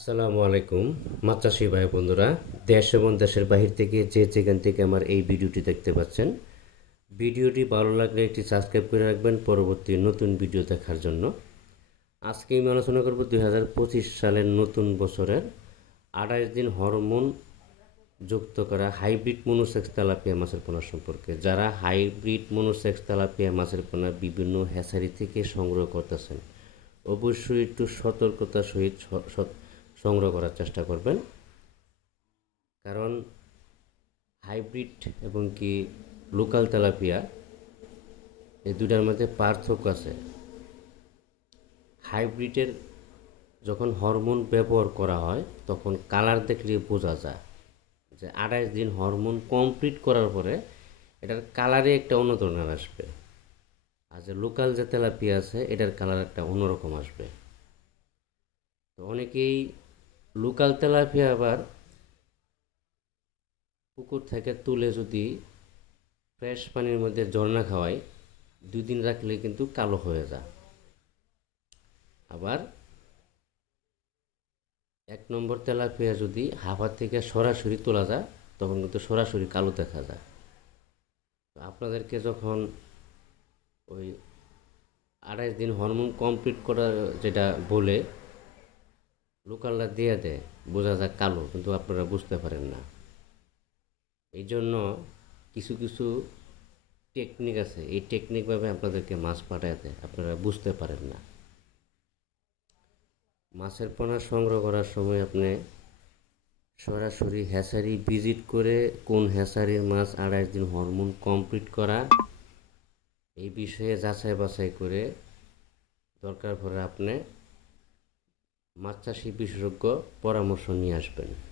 আসসালামু আলাইকুম মাচাশি ভাই বন্ধুরা। দেশ এবং দেশের বাহির থেকে যে যেখান থেকে আমার এই ভিডিওটি দেখতে পাচ্ছেন, ভিডিওটি ভালো লাগলে একটি সাবস্ক্রাইব করে রাখবেন পরবর্তী নতুন ভিডিও দেখার জন্য। আজকে আমি আলোচনা করব দুই হাজার পঁচিশ সালের নতুন বছরের আঠাশ দিন হরমোন যুক্ত করা হাইব্রিড মনোসেক্স তেলাপিয়া মাছের পোনা সম্পর্কে। যারা হাইব্রিড মনোসেক্স তেলাপিয়া মাছের পোনা বিভিন্ন হ্যাচারি থেকে সংগ্রহ করতেছেন, অবশ্যই একটু সতর্কতার সহিত সংগ্রহ করার চেষ্টা করবেন। কারণ হাইব্রিড এবং কি লোকাল তেলাপিয়া, এই দুটার মধ্যে পার্থক্য আছে। হাইব্রিডের যখন হরমোন ব্যবহার করা হয়, তখন কালার দেখলে বোঝা যায় যে আড়াইশ দিন হরমোন কমপ্লিট করার পরে এটার কালারে একটা অন্য ধরনের আসবে। আর যে লোকাল যে তেলাপিয়া আছে, এটার কালার একটা অন্যরকম আসবে। তো অনেকেই লোকাল তেলাপিয়া আবার পুকুর থেকে তুলে যদি ফ্রেশ পানির মধ্যে ঝর্ণা খাওয়াই দুই দিন রাখলে কিন্তু কালো হয়ে যায়। আবার এক নম্বর তেলাপিয়া যদি হাফার থেকে সরাসরি তোলা যায়, তখন কিন্তু সরাসরি কালো দেখা যায়। আপনাদেরকে যখন ওই আড়াইশ দিন হরমোন কমপ্লিট করা যেটা বলে লোকালরা দিয়ে দেয়, বোঝা যায় কালো, কিন্তু আপনারা বুঝতে পারেন না। এই জন্য কিছু কিছু টেকনিক আছে। এই টেকনিকভাবে আপনাদেরকে মাছ দেয়, আপনারা বুঝতে পারেন না। মাছের পোনা সংগ্রহ করার সময় আপনি সরাসরি হ্যাচারি ভিজিট করে কোন হ্যাচারির মাছ আড়াইশ দিন হরমোন কমপ্লিট করা, এই বিষয়ে যাচাই বাছাই করে দরকার পড়ে আপনি মাছ চাষি বিশেষজ্ঞ পরামর্শ নিয়ে আসবেন।